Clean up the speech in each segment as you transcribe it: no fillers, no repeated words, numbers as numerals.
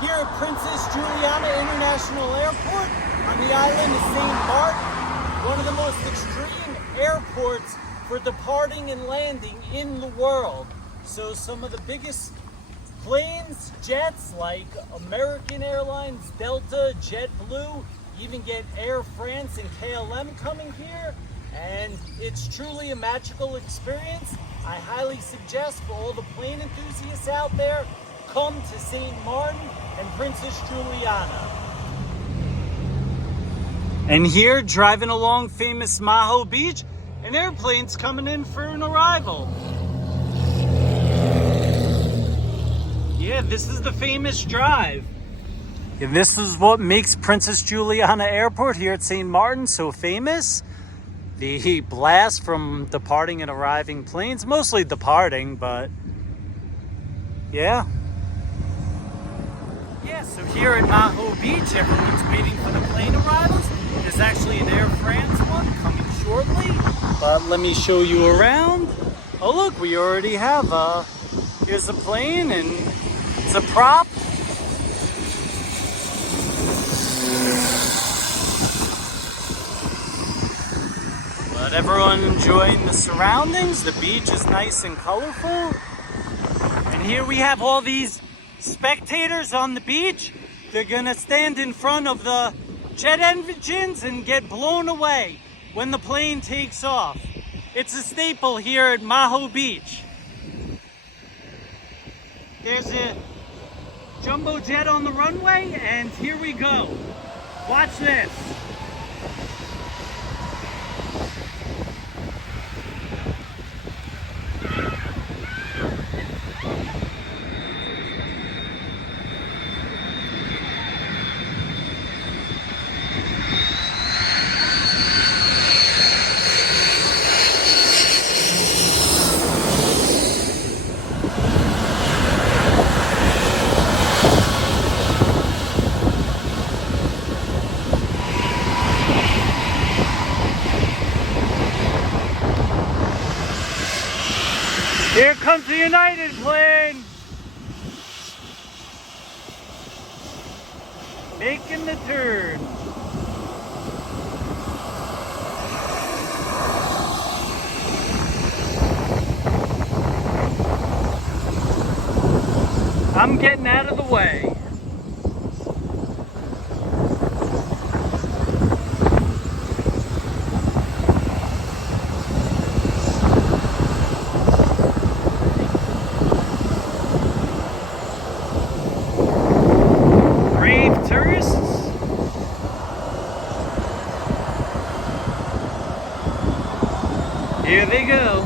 here at Princess Juliana International Airport on the island of St. Maarten, one of the most extreme airports for departing and landing in the world. So some of the biggest planes, jets like American Airlines, Delta, JetBlue, even get Air France and KLM coming here, and it's truly a magical experience. I highly suggest for all the plane enthusiasts out there, come to St. Maarten and Princess Juliana. And here, driving along famous Maho Beach, an airplane's coming in for an arrival. Yeah, this is the famous drive. And this is what makes Princess Juliana Airport here at St. Maarten so famous. The blast from departing and arriving planes, mostly departing, but yeah. Yeah, so here at Maho Beach, everyone's waiting for the plane arrivals. There's actually an Air France one coming shortly, but let me show you around. Oh look, we already have here's a plane, and it's a prop. But everyone enjoying the surroundings. The beach is nice and colorful. And here we have all these spectators on the beach. They're gonna stand in front of the jet engines and get blown away when the plane takes off. It's a staple here at Maho Beach. There's a jumbo jet on the runway, and here we go. Watch this. Here comes the United plane! Making the turn. I'm getting out of the way. Tourists. Here they go.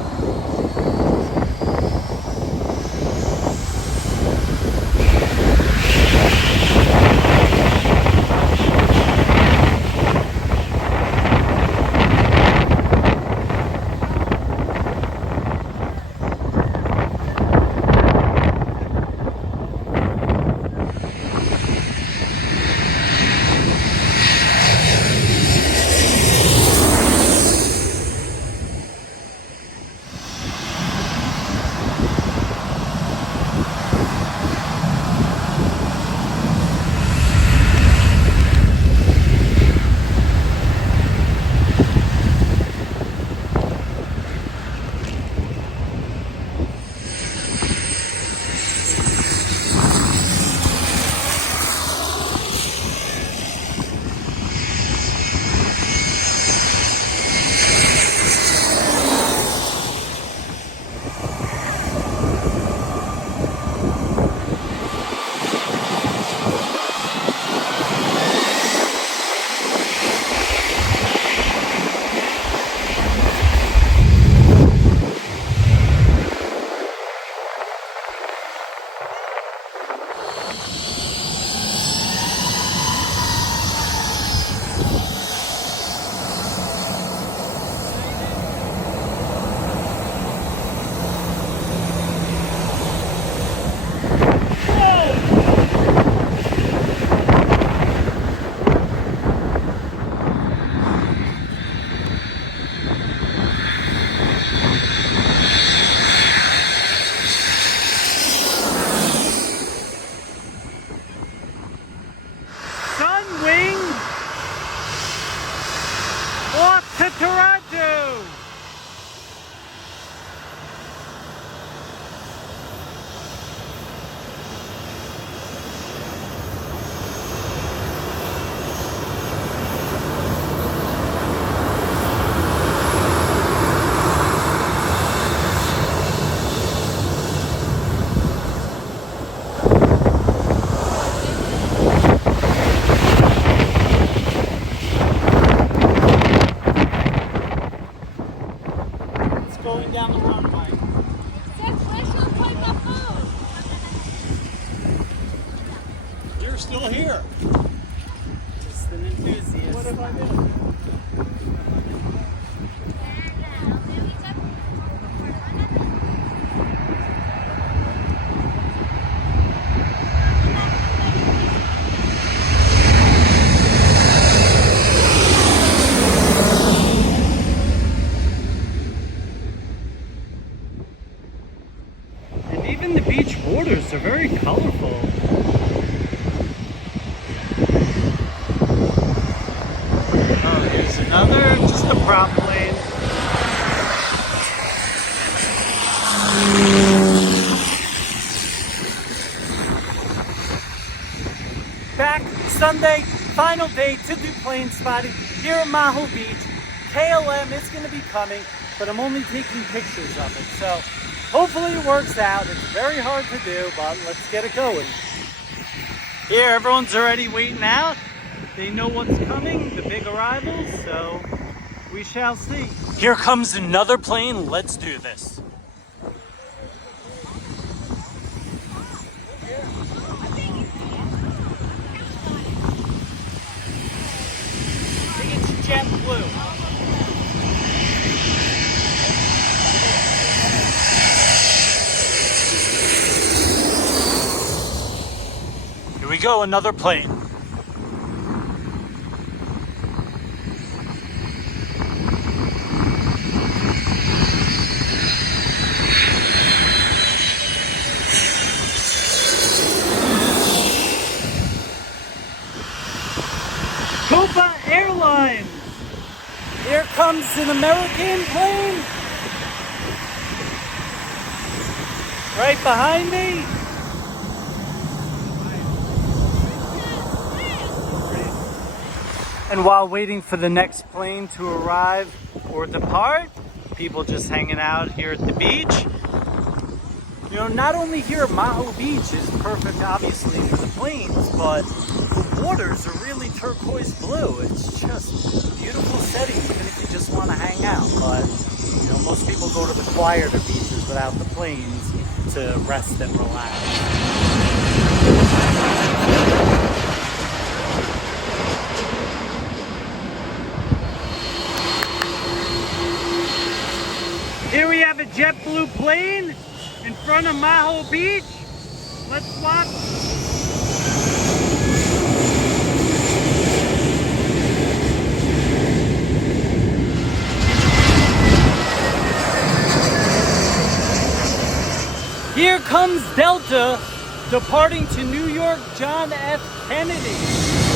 you're still here. Just an enthusiast. What have I been? And even the beach waters are very colorful. Oh, here's another, just a prop plane. Back Sunday, final day to do plane spotting here at Maho Beach. KLM is going to be coming, but I'm only taking pictures of it. So hopefully it works out. It's very hard to do, but let's get it going. Here, everyone's already waiting out. They know what's coming, the big arrivals, so we shall see. Here comes another plane. Let's do this. I think it's JetBlue. Here we go, another plane. Copa Airlines! Here comes an American plane. Right behind me. And while waiting for the next plane to arrive or depart, People just hanging out here at the beach. you know, not only here at Maho Beach is perfect, obviously, for the planes, but the waters are really turquoise blue. It's just a beautiful setting, even if you just want to hang out. But, you know, most people go to the quieter beaches without the planes to rest and relax. Here we have a JetBlue plane in front of Maho Beach. Let's watch. Here comes Delta departing to New York John F. Kennedy.